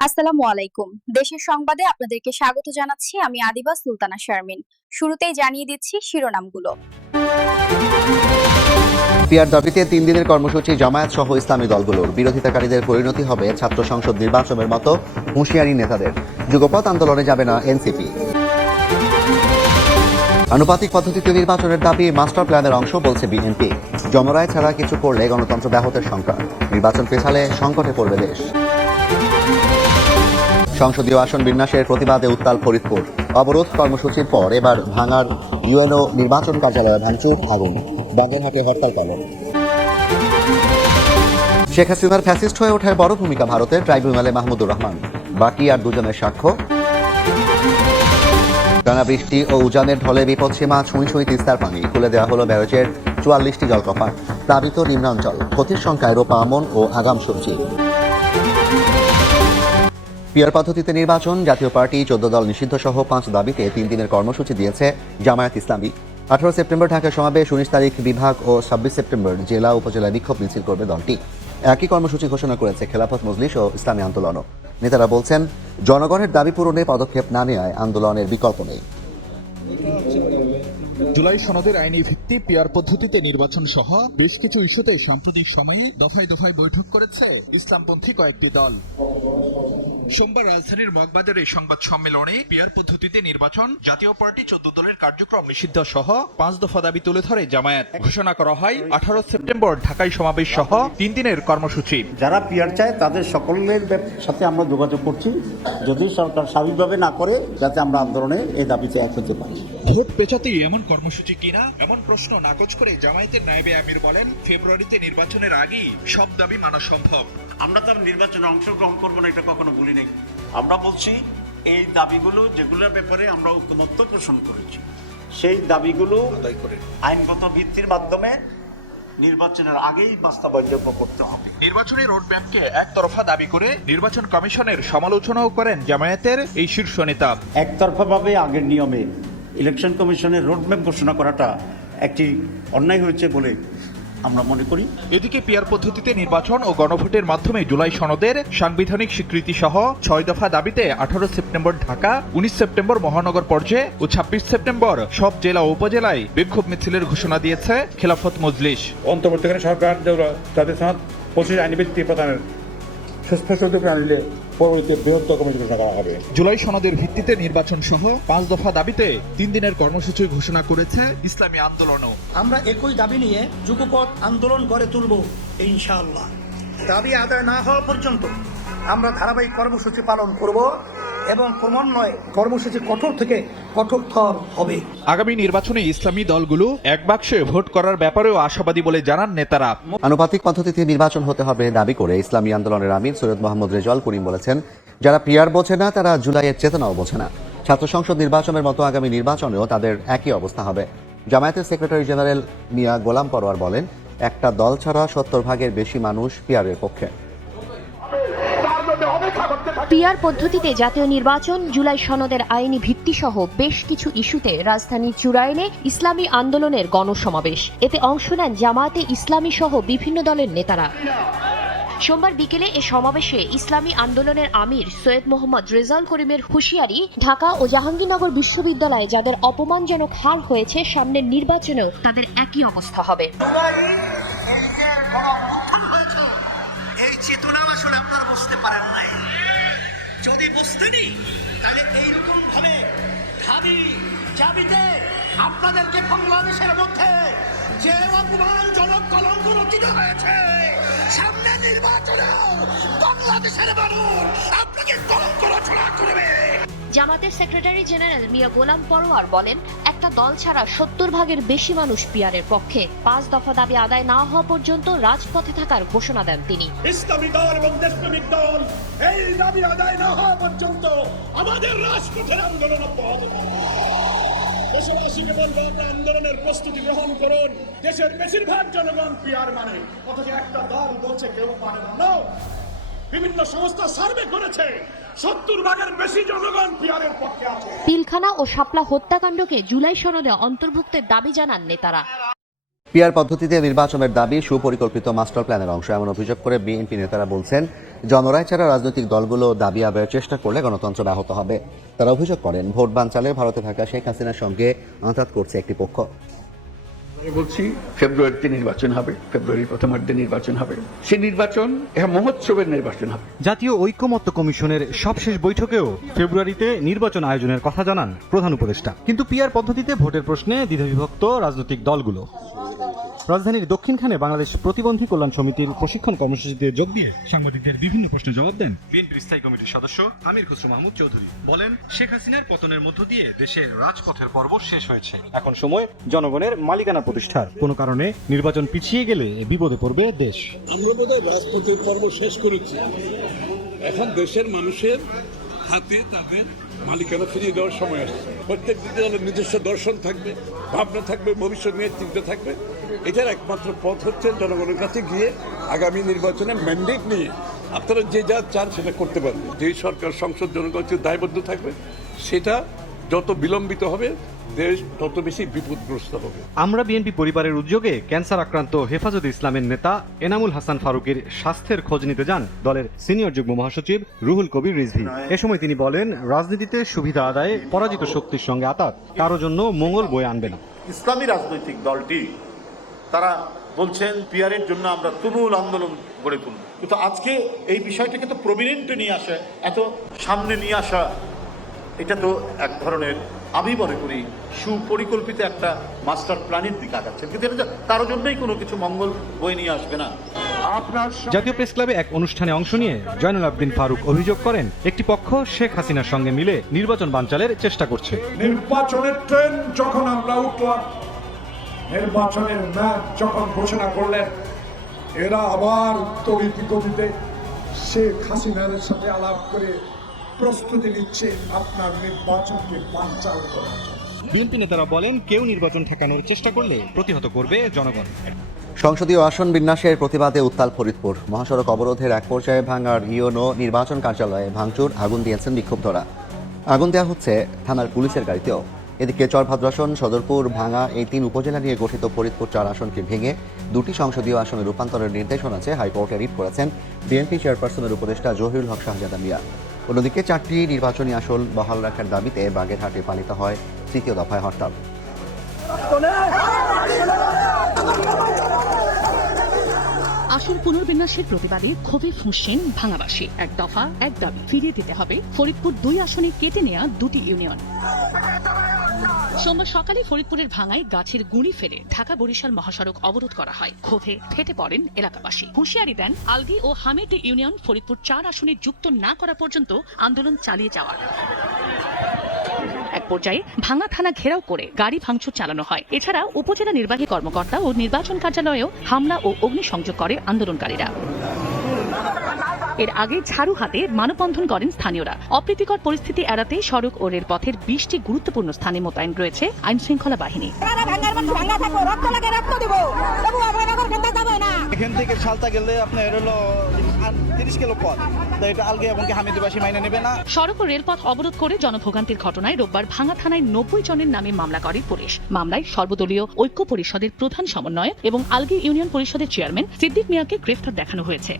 আসসালামু আলাইকুম। দেশের সংবাদে আপনাদেরকে স্বাগত জানাচ্ছি। আমি আদিবা সুলতানা শারমিন। শুরুতেই জানিয়ে দিচ্ছি শিরোনামগুলো। পিয়ার দাবিতে 3 দিনের কর্মসূচি জামায়াত সহ ইসলামী দলগুলোর বিরোধিতাকারীদের পরিণতি হবে ছাত্র সংসদ নির্বাচনের মতো হুঁশিয়ারি নেতাদের। যুগপৎ আন্দোলনে যাবে না এনসিপি। আনুপাতিক পদ্ধতিতে নির্বাচনের দাবি মাস্টার প্ল্যানের অংশ বলছে বিএনপি। জমরায় ছাড়া কিছু করলে গণতন্ত্র ব্যাহতের শঙ্কা। নির্বাচন পেছালে সংকটে পড়বে দেশ। সংসদীয় আসন বিন্যাসের প্রতিবাদে উত্তাল ফরিদপুর। অবরোধ কর্মসূচির পর এবার ভাঙার ইউএনও নির্বাচন কার্যালয়ে ভাঙচুর, আগুন। বাগেরহাটে হরতাল পালন। শেখ হাসিনার ফ্যাসিস্ট হয়ে ওঠার বড় ভূমিকা ভারতের, ট্রাইব্যুনালে মাহমুদুর রহমান। বাকি আর দুজনের সাক্ষ্য। টানা বৃষ্টি ও উজানের ঢলে বিপদসীমা ছুঁই ছুঁই তিস্তার পানি। খুলে দেওয়া হলো ব্যারেজের 44টি জলকপাট। প্লাবিত নিম্নাঞ্চল, ক্ষতির সংখ্যায় রোপা আমন ও আগাম সবজি। পিয়ার পদ্ধতিতে নির্বাচন, জাতীয় পার্টি 14 দল নিষিদ্ধ সহ 5 দাবিতে 3 দিনের কর্মসূচি দিয়েছে জামায়াত ইসলামী। 18 সেপ্টেম্বর ঢাকা সমাবেশ, 19 তারিখ বিভাগ ও 26 সেপ্টেম্বর জেলা উপজেলা বিক্ষোভ মিছিল করবে দলটি। একই কর্মসূচি ঘোষণা করেছে খেলাফত মজলিস ও ইসলামী আন্দোলনও। নেতারা বলছেন, জনগণের দাবি পূরণে পদক্ষেপ না নেওয়ায় আন্দোলনের বিকল্প নেই। জুলাই সনদের আইনি ভিত্তি, পিয়ার পদ্ধতিতে নির্বাচন সহ বেশ কিছু ইস্যুতে সাম্প্রতিক সময়ে দফায় দফায় বৈঠক করেছে ইসলামপন্থী কয়েকটি দল। সোমবার রাজধানীর মগবাজারে সংবাদ সম্মেলনে পিয়ার পদ্ধতিতে নির্বাচন, জাতীয় পার্টি 14 দলের কার্যক্রম নিষিদ্ধ সহ 5 দফা দাবি তুলে ধরে জামায়াত। ঘোষণা করা হয় 18 সেপ্টেম্বর ঢাকায় সমাবেশ সহ 3 দিনের কর্মসূচি। যারা পিয়ার চায় তাদের সকলের সাথে আমরা যোগাযোগ করছি, যদি সরকার স্বাভাবিকভাবে না করে, যাতে আমরা আন্দোলনে এই দাবিতে এক হতে পারি। ভোট পেছাতে এমন কর্মসূচি কিনা এমন প্রশ্ন নাকচ করে জামায়াতের নায়েবে আমির বলেন, ফেব্রুয়ারিতে নির্বাচনের আগেই সব দাবি মানা সম্ভব। আমরা তো নির্বাচনে অংশগ্রহণ করবো না, এটা কখনো বলি নাই। আমরা বলছি এই দাবিগুলো যেগুলোর ব্যাপারে আমরা ঐকমত্য পোষণ করেছি, সেই দাবিগুলো আইনগত ভিত্তির মাধ্যমে নির্বাচনের আগেই বাস্তবায়ন করতে হবে। নির্বাচনের রোডম্যাপকে একতরফা দাবি করে নির্বাচন কমিশনের সমালোচনাও করেন জামায়াতের এই শীর্ষ নেতা। একতরফাভাবে আগের নিয়মে ইলেকশন কমিশনের রোডম্যাপ ঘোষণা করাটা একটি অন্যায় হয়েছে বলে আমরা মনে করি। এদিকে পিয়ার পদ্ধতিতে নির্বাচন ও গণভোটের মাধ্যমে জুলাই সনদের সাংবিধানিক স্বীকৃতি সহ 6 দফা দাবিতে 18 সেপ্টেম্বর ঢাকা, 19 সেপ্টেম্বর মহানগর পর্যায়ে ও 26 সেপ্টেম্বর সব জেলা ও উপজেলায় বিক্ষোভ মিছিলের ঘোষণা দিয়েছে খেলাফত মজলিস। অন্তর্বর্তীকালীন সরকার তাদের সনদ 25 আইনি ভিত্তি প্রদানের সুস্পষ্ট আনলে পরবর্তীতে বৃহত্তর কমিটি ঘোষণা করা হবে। জুলাই সনদের ভিত্তিতে নির্বাচন সহ 5 দফা দাবিতে 3 দিনের কর্মসূচি ঘোষণা করেছে ইসলামী আন্দোলনও। আমরা একই দাবি নিয়ে যুগপৎ আন্দোলন গড়ে তুলব ইনশাআল্লাহ। দাবি আদায় না হওয়া পর্যন্ত আমরা ধারাবাহিক কর্মসূচি পালন করব এবং ক্রমান্বয়ে কর্মসূচি কঠোর থেকে কঠোরতর হবে। আগামী নির্বাচনে ইসলামী দলগুলো এক বাক্সে ভোট করার ব্যাপারেও আশাবাদী বলে জানান নেতারা। আনুপাতিক পদ্ধতিতে নির্বাচন হতে হবে দাবি করে ইসলামী আন্দোলনের আমির সৈয়দ মোহাম্মদ রেজাউল করিম বলেছেন, যারা পিয়ার বোঝে না তারা জুলাইয়ের চেতনাও বোঝে না। ছাত্র সংসদ নির্বাচনের মতো আগামী নির্বাচনেও তাদের একই অবস্থা হবে। জামায়াতের সেক্রেটারি জেনারেল মিয়া গোলাম পরোয়ার বলেন, একটা দল ছাড়া 70 ভাগের বেশি মানুষ পিয়ারের পক্ষে। পিয়ার পদ্ধতিতে জাতীয় নির্বাচন, জুলাই সনদের আইনি ভিত্তিসহ বেশ কিছু ইস্যুতে রাজধানীর চুরাইনে ইসলামী আন্দোলনের গণসমাবেশ। এতে অংশ নেন জামায়াতে ইসলামী সহ বিভিন্ন দলের নেতারা। সোমবার বিকেলে এ সমাবেশে ইসলামী আন্দোলনের আমির সৈয়দ মোহাম্মদ রেজাউল করিমের হুঁশিয়ারি, ঢাকা ও জাহাঙ্গীরনগর বিশ্ববিদ্যালয়ে যাদের অপমানজনক হার হয়েছে, সামনের নির্বাচনেও তাদের একই অবস্থা হবে। এই চেতনা আসলে আপনারা বুঝতে পারেন নাই। যদি বুঝতেনি তাহলে এইরকম ভাবে দাবি দাবিতে আপনাদেরকে বাংলাদেশের মধ্যে যে অপমানজনক কলঙ্ক রচিত হয়েছে, সামনে নির্বাচনেও বাংলাদেশের মানুষ আপনাকে কলঙ্ক রচনা করবে। জামাতের সেক্রেটারি জেনারেল মিয়া গোলাম পরোয়ার বলেন, একটা দল ছাড়া 70 ভাগের বেশি মানুষ পিয়ারের পক্ষে। 5 দফা দাবি আদায় না হওয়া পর্যন্ত রাজপথে থাকার ঘোষণা দেন তিনি। ইসলামী দল এবং দেশপ্রেমিক দল এই দাবি আদায় না হওয়া পর্যন্ত আমাদের রাজপথের আন্দোলন অব্যাহত থাকবে। দেশবাসীকে বলবো, আপনারা আন্দোলনের প্রস্তুতি গ্রহণ করুন। দেশের বেশিরভাগ জনগণ পিয়ার মানে, অথচ একটা দল বলছে কেউ মানে না। বিভিন্ন সংস্থা সার্ভে করেছে, 70 ভাগের বেশি জনগণ পিয়ারের পক্ষে আছে। পিলখানা ও শাপলা হত্যাকাণ্ডকে জুলাই সনদে অন্তর্ভুক্তের দাবি জানান নেতারা। পিআর পদ্ধতিতে নির্বাচনের দাবি সুপরিকল্পিত মাস্টার প্ল্যানের অংশ এমন অভিযোগ করে বিএনপি নেতারা বলছেন, জনরায় ছাড়া রাজনৈতিক দলগুলো দাবি আদায়ের চেষ্টা করলে গণতন্ত্র ব্যাহত হবে। তারা অভিযোগ করেন, ভোট বানচালে ভারতে থাকা শেখ হাসিনার সঙ্গে আঁতাত করছে একটি পক্ষ। বলছি ফেব্রুয়ারিতে নির্বাচন হবে, ফেব্রুয়ারির প্রথমার্ধে নির্বাচন হবে। সেই নির্বাচন মহোৎসবের নির্বাচন হবে। জাতীয় ঐকমত্য কমিশনের সবশেষ বৈঠকেও ফেব্রুয়ারিতে নির্বাচন আয়োজনের কথা জানান প্রধান উপদেষ্টা। কিন্তু পিআর পদ্ধতিতে ভোটের প্রশ্নে দ্বিধাবিভক্ত রাজনৈতিক দলগুলো। রাজধানীর দক্ষিণখানে বাংলাদেশ প্রতিবন্ধী কল্যাণ সমিতির প্রশিক্ষণ কর্মসূচিতে যোগ দিয়ে সাংবাদিকদের বিভিন্ন প্রশ্নের জবাব দেন বিএনপির স্থায়ী কমিটির সদস্য আমির খসরু মাহমুদ চৌধুরী। বলেন, শেখ হাসিনার পতনের মধ্য দিয়ে দেশের রাজপথের পর্ব শেষ হয়েছে, এখন সময় জনগণের মালিকানা প্রতিষ্ঠার। কোনো কারণে নির্বাচন পিছিয়ে গেলে বিপদে পড়বে দেশ। আমরা বোধহয় রাজপথের পর্ব শেষ করেছি, এখন দেশের মানুষের হাতে তাদের মালিকানা ফিরিয়ে দেওয়ার সময় আসছে। প্রত্যেক দলের নিজস্ব দর্শন থাকবে, ভাবনা থাকবে, ভবিষ্যৎ নিয়ে চিন্তা থাকবে। এটার একমাত্র পথ হচ্ছে জনগণের কাছে গিয়ে আগামী নির্বাচনে ম্যান্ডেট নিয়ে আপনারা যে যা চান সেটা করতে পারবেন। যেই সরকার সংসদ জনগণের দায়বদ্ধ থাকবে, সেটা যত বিলম্বিত হবে দেশ তত বেশি বিপদগ্রস্ত হবে। আমরা বিএনপি পরিবারের উদ্যোগে ক্যান্সার আক্রান্ত হেফাজতে ইসলামের নেতা এনামুল হাসান ফারুকের স্বাস্থ্যের খোঁজ নিতে যান দলের সিনিয়র যুগ্ম মহাসচিব রুহুল কবির রিজভী। এ সময় তিনি বলেন, রাজনীতিতে সুবিধা আদায়ে পরাজিত শক্তির সঙ্গে আতাত কারো জন্য মঙ্গল বয়ে আনবে না। ইসলামী রাজনৈতিক দলটি তারা বলছেন পিআরের জন্য আমরা তুমুল আন্দোলন গড়ে তুলব, কিন্তু আজকে এই বিষয়টাকে তো প্রমিনেন্টে নিয়ে আসা, এত সামনে নিয়ে আসা, এটা তো এক ধরনের, আমি মনে করি সুপরিকল্পিত একটা মাস্টার প্ল্যানের দিকে আগাচ্ছেন, কিন্তু এটা তার জন্যই কোনো কিছু মঙ্গল বয়ে নিয়ে আসবে না। জাতীয় প্রেস ক্লাবে এক অনুষ্ঠানে অংশ নিয়ে জয়নুল আবদিন ফারুক অভিযোগ করেন, একটি পক্ষ শেখ হাসিনার সঙ্গে মিলে নির্বাচন বানচালের চেষ্টা করছে। নির্বাচনের ট্রেন যখন আমরা উঠলাম, নির্বাচনের ম্যাচ যখন ঘোষণা করলেন, এরা আবার তড়িৎ গতিতে শেখ হাসিনার সাথে আলাপ করে প্রস্তুতি নিচ্ছে আপনার নির্বাচনকে বানচাল করার। বিএনপি নেতারা বলেন, কেউ নির্বাচন ঠেকানোর চেষ্টা করলে প্রতিহত করবে জনগণ। সংসদীয় আসন বিন্যাসের প্রতিবাদে উত্তাল ফরিদপুর। মহাসড়ক অবরোধের এক পর্যায়ে ভাঙার ইউনো নির্বাচন কার্যালয়ে ভাঙচুর, আগুন দিয়েছেন বিক্ষুব্ধরা। আগুন দেওয়া হচ্ছে থানার পুলিশের গাড়িতেও। এদিকে চরভাদ্রাসন, সদরপুর, ভাঙা এই 3 উপজেলা নিয়ে গঠিত ফরিদপুর 4 আসনকে ভেঙে 2টি সংসদীয় আসনে রূপান্তরের নির্দেশনা আছে হাইকোর্টে রিট করেছেন বিএনপি চেয়ারপারসনের উপদেষ্টা জহিরুল হক শাহজাদা মিয়া। অন্যদিকে 4টি নির্বাচনী আসন বহাল রাখার দাবিতে বাগেরহাটে পালিত হয় 3য় দফায় হরতাল। আসন পুনর্বিন্যাসের প্রতিবাদে ক্ষোভে ফুঁসছেন ভাঙাবাসী। এক দফা এক দাবি ফিরিয়ে দিতে হবে ফরিদপুর 2 আসনে কেটে নেওয়া 2টি ইউনিয়ন। সোমবার সকালে ফরিদপুরের ভাঙায় গাছের গুঁড়ি ফেলে ঢাকা বরিশাল মহাসড়ক অবরোধ করা হয়। ক্ষোভে ফেটে পড়েন এলাকাবাসী। হুঁশিয়ারি দেন, আলগি ও হামিদ ইউনিয়ন ফরিদপুর 4 আসনে যুক্ত না করা পর্যন্ত আন্দোলন চালিয়ে যাওয়ার। এক পর্যায়ে ভাঙা থানা ঘেরাও করে গাড়ি ভাঙচুর চালানো হয়। এছাড়া উপজেলা নির্বাহী কর্মকর্তা ও নির্বাচন কার্যালয়েও হামলা ও অগ্নিসংযোগ করে আন্দোলনকারীরা। এর আগে ঝাড়ু হাতে মানববন্ধন করেন স্থানীয়রা। অপ্রীতিকর পরিস্থিতি এড়াতে সড়ক ও রেলপথের 20টি গুরুত্বপূর্ণ স্থানে মোতায়েন রয়েছে আইন শৃঙ্খলা বাহিনী। এখান থেকে সালতা গেলে আপনার হলো 30 কিলো পথ, এটা আলগি এবং হামিদবাসী মাইনে নেবে না। সড়ক ও রেলপথ অবরোধ করে জনভোগান্তির ঘটনায় রোববার ভাঙা থানায় 90 জনের নামে মামলা করে পুলিশ। মামলায় সর্বদলীয় ঐক্য পরিষদের প্রধান সমন্বয়ক এবং আলগি ইউনিয়ন পরিষদের চেয়ারম্যান সিদ্দিক মিয়াকে গ্রেফতার দেখানো হয়েছে।